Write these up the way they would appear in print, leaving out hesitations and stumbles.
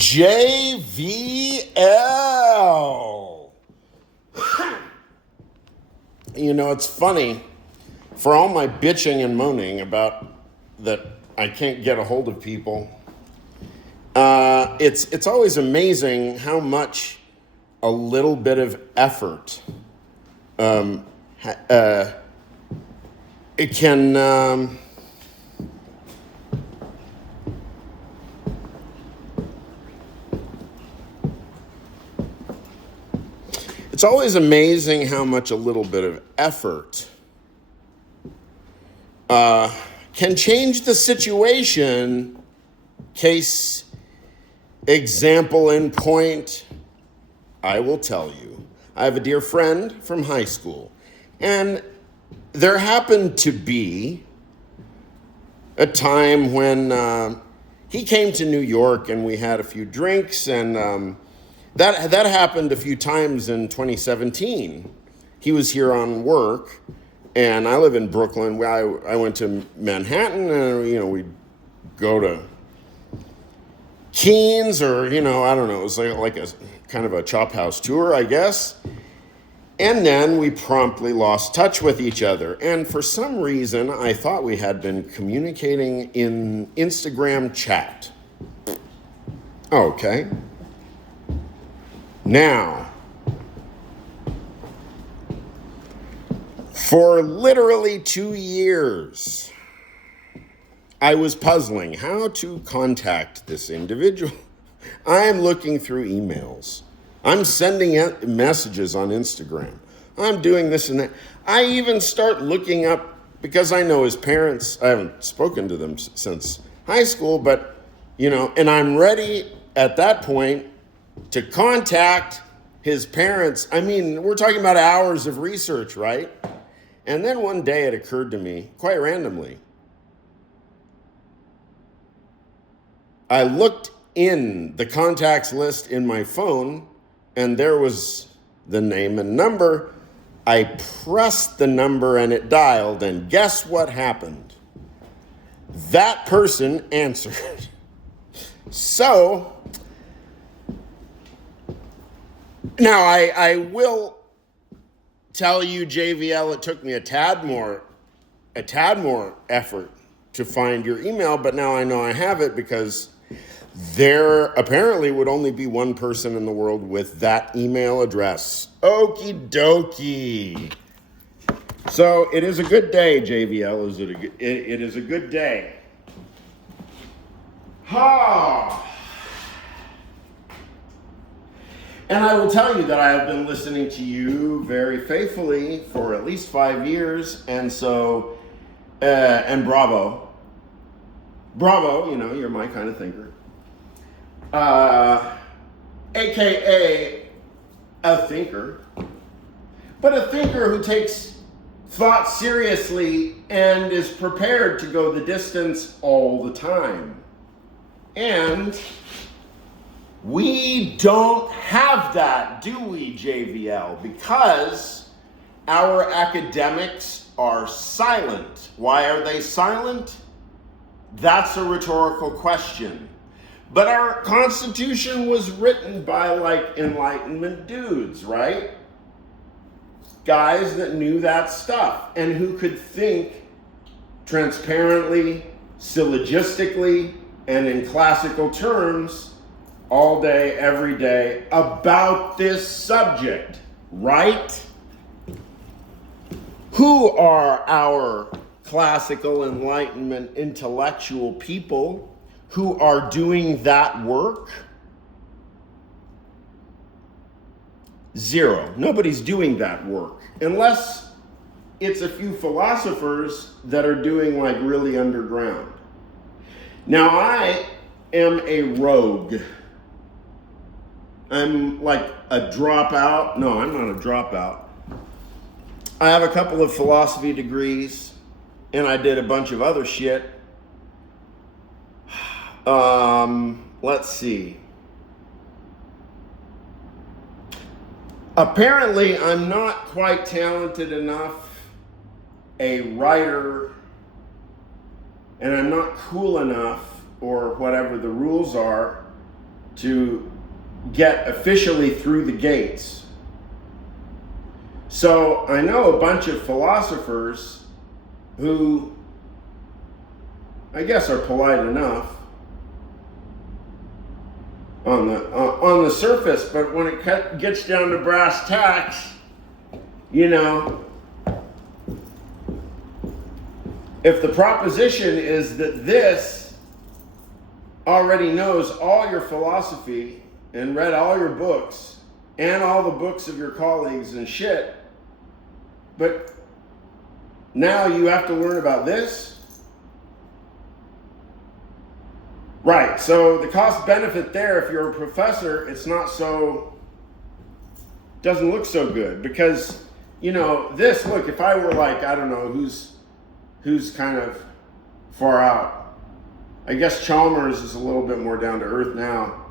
JVL. You know, it's funny, for all my bitching and moaning about that I can't get a hold of people, it's always amazing how much a little bit of effort it can it's always amazing how much a little bit of effort can change the situation. Case example in point, I will tell you. I have a dear friend from high school, and there happened to be a time when he came to New York and we had a few drinks, and that happened a few times in 2017. He was here on work, and I live in Brooklyn. I went to Manhattan, and we'd go to Queens, or I don't know. It was like a kind of a chop house tour, I guess. And then we promptly lost touch with each other. And for some reason, I thought we had been communicating in Instagram chat. Okay. Now, for literally 2 years, I was puzzling how to contact this individual. I am looking through emails. I'm sending out messages on Instagram. I'm doing this and that. I even start looking up, because I know his parents. I haven't spoken to them since high school, but, and I'm ready at that point to contact his parents. I mean, we're talking about hours of research, right? And then one day it occurred to me, quite randomly. I looked in the contacts list in my phone, and there was the name and number. I pressed the number and it dialed, and guess what happened? That person answered. So, now I will tell you, JVL, it took me a tad more effort to find your email, but now I know I have it, because there apparently would only be one person in the world with that email address. Okie dokie. So it is a good day, JVL. It is a good day. Ha! And I will tell you that I have been listening to you very faithfully for at least 5 years, and so, and bravo, you're my kind of thinker. AKA a thinker, but a thinker who takes thought seriously and is prepared to go the distance all the time. And we don't have that, do we, JVL? Because our academics are silent. Why are they silent? That's a rhetorical question. But our Constitution was written by Enlightenment dudes, right? Guys that knew that stuff and who could think transparently, syllogistically, and in classical terms all day, every day about this subject, right? Who are our classical Enlightenment intellectual people who are doing that work? Zero. Nobody's doing that work, unless it's a few philosophers that are doing really underground. Now, I am a rogue. I'm like a dropout. No, I'm not a dropout. I have a couple of philosophy degrees, and I did a bunch of other shit. Let's see. Apparently, I'm not quite talented enough a writer, and I'm not cool enough, or whatever the rules are, to get officially through the gates. So I know a bunch of philosophers who I guess are polite enough on the surface, but when it gets down to brass tacks, you know, if the proposition is that this already knows all your philosophy and read all your books and all the books of your colleagues and shit, but now you have to learn about this? Right, so the cost benefit there, if you're a professor, it's not so, doesn't look so good, because, you know, this, look, if I were like, I don't know, who's kind of far out. I guess Chalmers is a little bit more down to earth now,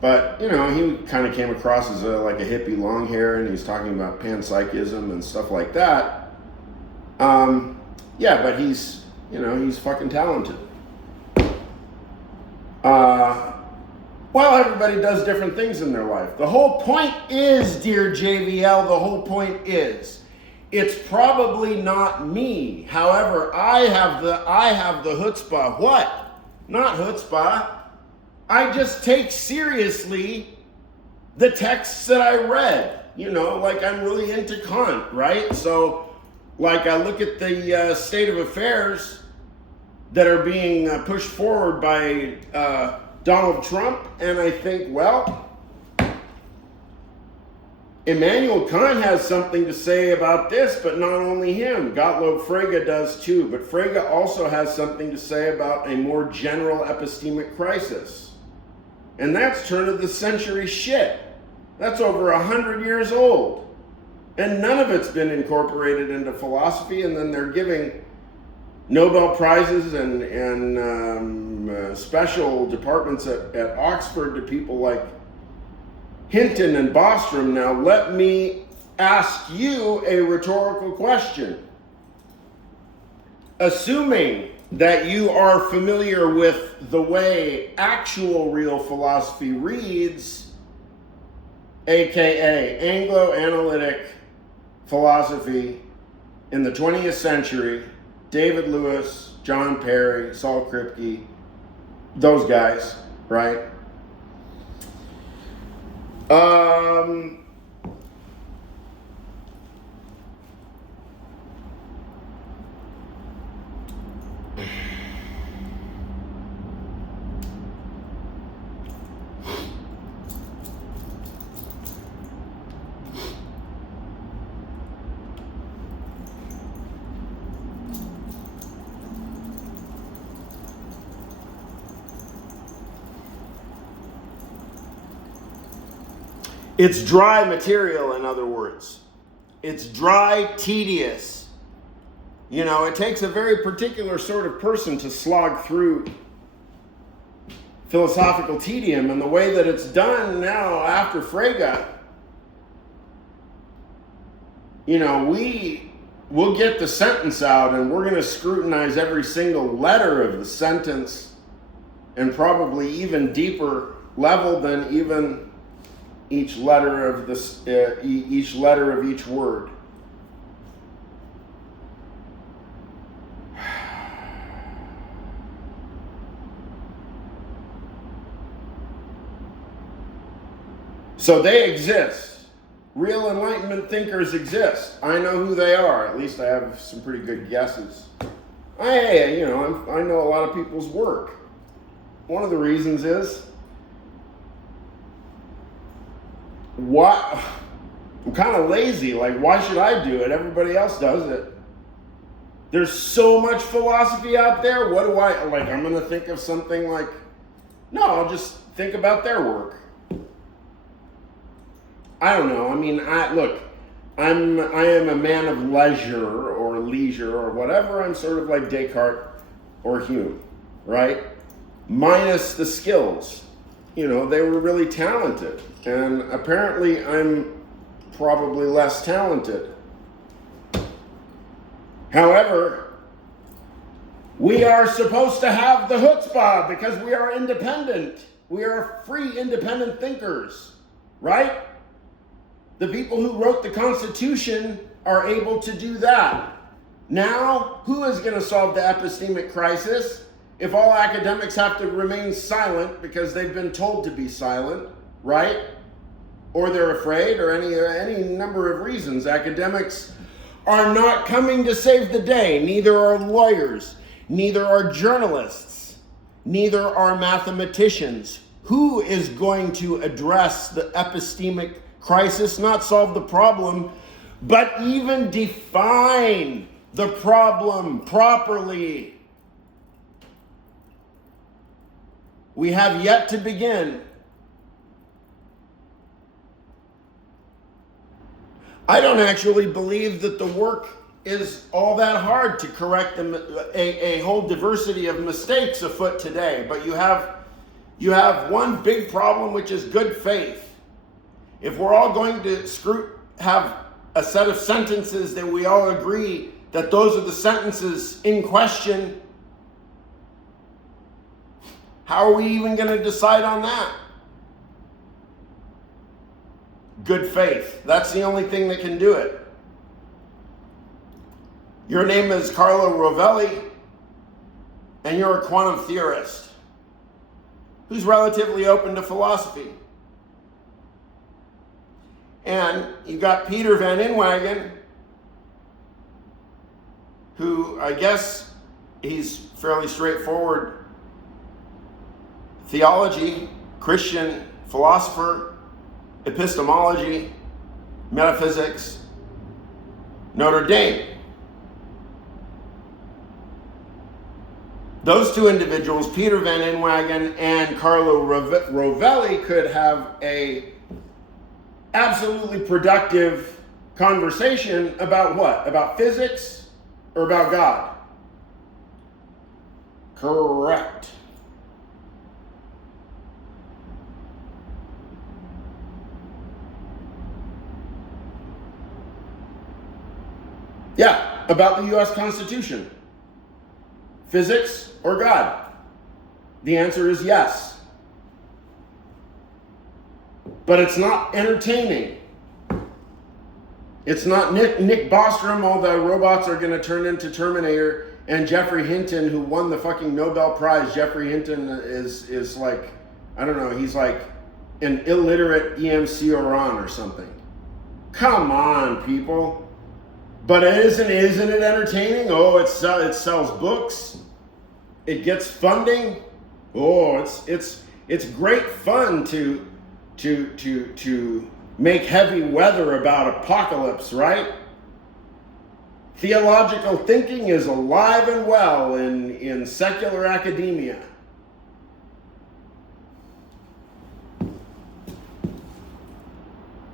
but, you know, he kind of came across as like a hippie long hair, and he's talking about panpsychism and stuff like that. Yeah, but he's, you know, he's fucking talented. Well, everybody does different things in their life. The whole point is, dear JVL, the whole point is, it's probably not me. However, I have the chutzpah. What? Not chutzpah. I just take seriously the texts that I read. You know, like I'm really into Kant, right? So, like I look at the state of affairs that are being pushed forward by Donald Trump, and I think, well, Immanuel Kant has something to say about this, but not only him. Gottlob Frege does too, but Frege also has something to say about a more general epistemic crisis. And that's turn of the century shit. That's over 100 years old. And none of it's been incorporated into philosophy, and then they're giving Nobel Prizes and special departments at Oxford to people like Hinton and Bostrom. Now let me ask you a rhetorical question. Assuming that you are familiar with the way actual real philosophy reads, aka Anglo-analytic philosophy in the 20th century, David Lewis, John Perry, Saul Kripke, those guys, right? It's dry material, in other words. It's dry, tedious. You know, it takes a very particular sort of person to slog through philosophical tedium, and the way that it's done now after Frege, you know, we'll get the sentence out and we're going to scrutinize every single letter of the sentence, and probably even deeper level than even each letter of this, each letter of each word. So they exist. Real Enlightenment thinkers exist. I know who they are. At least I have some pretty good guesses. I know a lot of people's work. One of the reasons is, I'm kind of lazy. Like, why should I do it? Everybody else does it. There's so much philosophy out there. What do I, like, I'm going to think of something like, no, I'll just think about their work. I don't know. I mean, I am a man of leisure or whatever. I'm sort of like Descartes or Hume, right? Minus the skills. You know, they were really talented. And apparently I'm probably less talented. However, we are supposed to have the chutzpah because we are independent. We are free, independent thinkers, right? The people who wrote the Constitution are able to do that. Now, who is going to solve the epistemic crisis if all academics have to remain silent because they've been told to be silent, right? Or they're afraid, or any number of reasons. Academics are not coming to save the day. Neither are lawyers, neither are journalists, neither are mathematicians. Who is going to address the epistemic crisis, not solve the problem, but even define the problem properly? We have yet to begin. I don't actually believe that the work is all that hard to correct a whole diversity of mistakes afoot today. But you have one big problem, which is good faith. If we're all going to have a set of sentences that we all agree that those are the sentences in question, how are we even going to decide on that? Good faith. That's the only thing that can do it. Your name is Carlo Rovelli, and you're a quantum theorist who's relatively open to philosophy. And you got Peter Van Inwagen, who I guess he's fairly straightforward theology, Christian philosopher, epistemology, metaphysics, Notre Dame. Those two individuals, Peter Van Inwagen and Carlo Rovelli, could have a absolutely productive conversation about what? About physics or about God? Correct. Yeah, about the U.S. Constitution. Physics or God? The answer is yes. But it's not entertaining. It's not Nick Bostrom, all the robots are going to turn into Terminator, and Geoffrey Hinton, who won the fucking Nobel Prize. Geoffrey Hinton is like, I don't know, he's like an illiterate EMC Oran or something. Come on, people. But isn't it entertaining? Oh, it sells books. It gets funding. Oh, it's great fun to make heavy weather about apocalypse, right? Theological thinking is alive and well in secular academia.